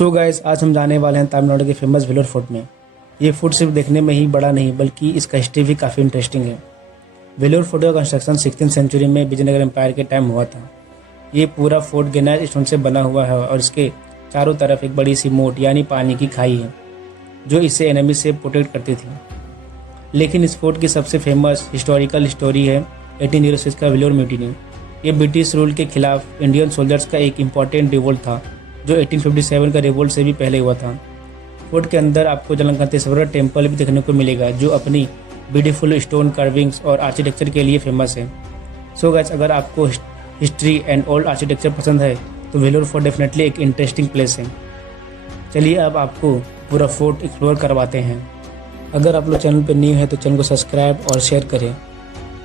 So guys, आज हम जाने वाले हैं तमिलनाडु के फेमस वेलोर फोर्ट में। ये फोर्ट सिर्फ देखने में ही बड़ा नहीं बल्कि इसका हिस्ट्री भी काफ़ी इंटरेस्टिंग है। वेलोर फोर्ट का कंस्ट्रक्शन 16th सेंचुरी में विजयनगर एम्पायर के टाइम हुआ था। ये पूरा फोर्ट ग्रेनाइट स्टोन से बना हुआ है और इसके चारों तरफ एक बड़ी सी मोट यानी पानी की खाई है जो इसे एनिमी से प्रोटेक्ट करती थी। लेकिन इस फोर्ट की सबसे फेमस हिस्टोरिकल स्टोरी है 1806 का वेलोर म्यूटिनी। ये ब्रिटिश रूल के खिलाफ इंडियन सोल्जर्स का एक इम्पॉर्टेंट रिवोल्ट था जो 1857 का रिवोल्ट से भी पहले हुआ था। फोर्ट के अंदर आपको जलंकंतेश्वर टेम्पल भी देखने को मिलेगा जो अपनी ब्यूटीफुल स्टोन कार्विंग्स और आर्किटेक्चर के लिए फेमस है। सो गाइस, अगर आपको हिस्ट्री एंड ओल्ड आर्किटेक्चर पसंद है तो वेलोर फोर्ट डेफिनेटली एक इंटरेस्टिंग प्लेस है। चलिए अब आपको पूरा फोर्ट एक्सप्लोर करवाते हैं। अगर आप लोग चैनल पर न्यू है तो चैनल को सब्सक्राइब और शेयर करें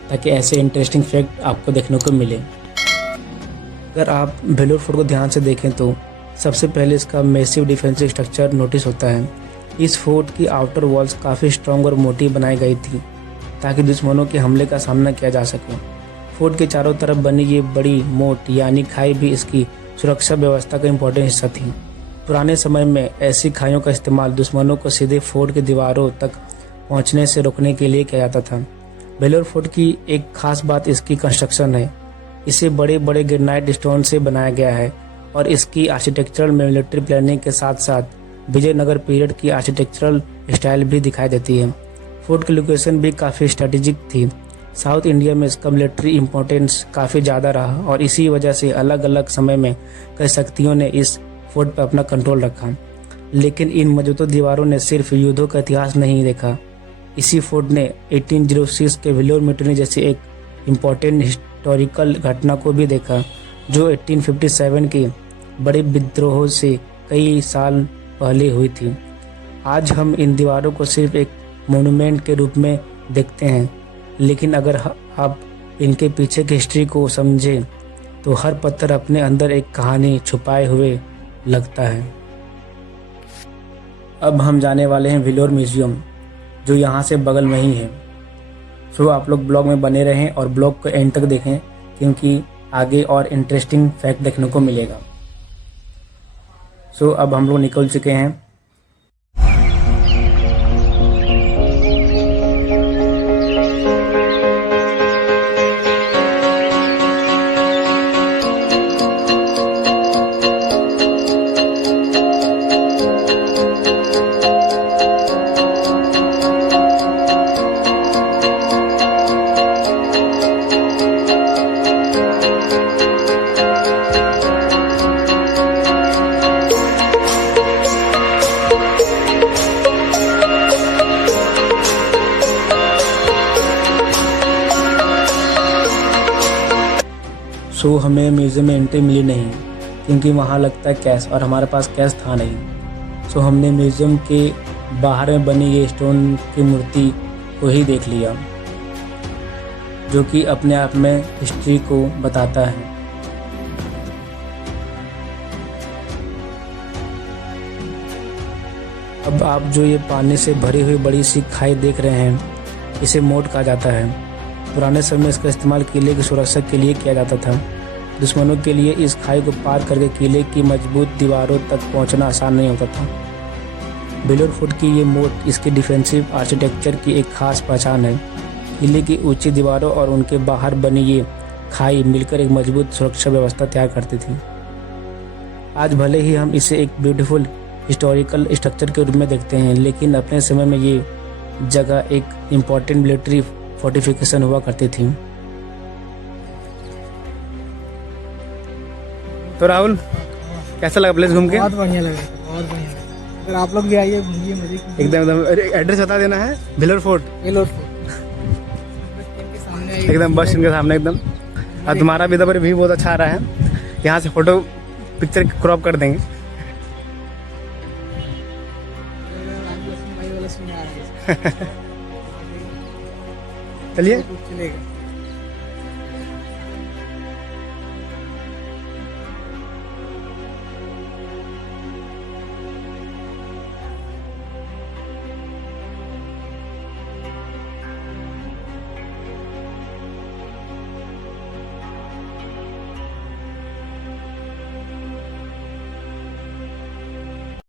ताकि ऐसे इंटरेस्टिंग फैक्ट आपको देखने को मिले। अगर आप वेलोर फोर्ट को ध्यान से देखें तो सबसे पहले इसका मैसिव डिफेंसिव स्ट्रक्चर नोटिस होता है। इस फोर्ट की आउटर वॉल्स काफ़ी स्ट्रॉन्ग और मोटी बनाई गई थी ताकि दुश्मनों के हमले का सामना किया जा सके। फोर्ट के चारों तरफ बनी ये बड़ी मोट यानी खाई भी इसकी सुरक्षा व्यवस्था का इम्पोर्टेंट हिस्सा थी। पुराने समय में ऐसी खाइयों का इस्तेमाल दुश्मनों को सीधे फोर्ट की दीवारों तक पहुंचने से रोकने के लिए किया जाता था। वेलोर फोर्ट की एक खास बात इसकी कंस्ट्रक्शन है। इसे बड़े बड़े ग्रेनाइट स्टोन से बनाया गया है और इसकी आर्किटेक्चरल में मिलिट्री प्लानिंग के साथ साथ विजयनगर पीरियड की आर्किटेक्चरल स्टाइल भी दिखाई देती है। फोर्ट की लोकेशन भी काफ़ी स्ट्रेटेजिक थी। साउथ इंडिया में इसका मिलिट्री इम्पोर्टेंस काफ़ी ज़्यादा रहा और इसी वजह से अलग अलग समय में कई शक्तियों ने इस फोर्ट पर अपना कंट्रोल रखा। लेकिन इन मजबूत दीवारों ने सिर्फ युद्धों का इतिहास नहीं देखा, इसी फोर्ट ने 1806 के वेलोर म्यूटिनी जैसी एक इम्पॉर्टेंट हिस्टोरिकल घटना को भी देखा जो 1857 के बड़े विद्रोह से कई साल पहले हुई थी। आज हम इन दीवारों को सिर्फ एक मोन्यूमेंट के रूप में देखते हैं, लेकिन अगर आप इनके पीछे की हिस्ट्री को समझें तो हर पत्थर अपने अंदर एक कहानी छुपाए हुए लगता है। अब हम जाने वाले हैं वेलोर म्यूजियम जो यहाँ से बगल में ही है। सो आप लोग ब्लॉग में बने रहें और ब्लॉग को एंड तक देखें क्योंकि आगे और इंटरेस्टिंग फैक्ट देखने को मिलेगा। सो अब हम लोग निकल चुके हैं। सो हमें म्यूज़ियम में एंट्री मिली नहीं क्योंकि वहाँ लगता है कैश और हमारे पास कैश था नहीं। सो हमने म्यूज़ियम के बाहर में बनी ये स्टोन की मूर्ति को ही देख लिया जो कि अपने आप में हिस्ट्री को बताता है। अब आप जो ये पानी से भरी हुई बड़ी सी खाई देख रहे हैं इसे मोट कहा जाता है। पुराने समय में इसका इस्तेमाल किले की सुरक्षा के लिए किया जाता था। दुश्मनों के लिए इस खाई को पार करके किले की मजबूत दीवारों तक पहुंचना आसान नहीं होता था। वेलोर फोर्ट की ये मोट इसके डिफेंसिव आर्किटेक्चर की एक खास पहचान है। किले की ऊंची दीवारों और उनके बाहर बनी ये खाई मिलकर एक मजबूत सुरक्षा व्यवस्था तैयार करती थी। आज भले ही हम इसे एक ब्यूटीफुल हिस्टोरिकल स्ट्रक्चर के रूप में देखते हैं, लेकिन अपने समय में ये जगह एक इम्पॉर्टेंट मिलिट्री फोर्टिफिकेशन हुआ करती थी। तो राहुल, कैसा लगा प्लेस घूम के? बहुत बढ़िया लगा, बहुत बढ़िया लगा। अगर आप लोग भी आइए, घूमिए, मजे कीजिए। एकदम एड्रेस बता देना है। वेलोर फोर्ट, वेलोर फोर्ट के सामने एकदम बस स्टैंड के सामने एकदम। और तुम्हारा भी इधर व्यू बहुत अच्छा आ रहा है। यहाँ से फोटो पिक्चर क्रॉप कर देंगे। चलिए चलेगा।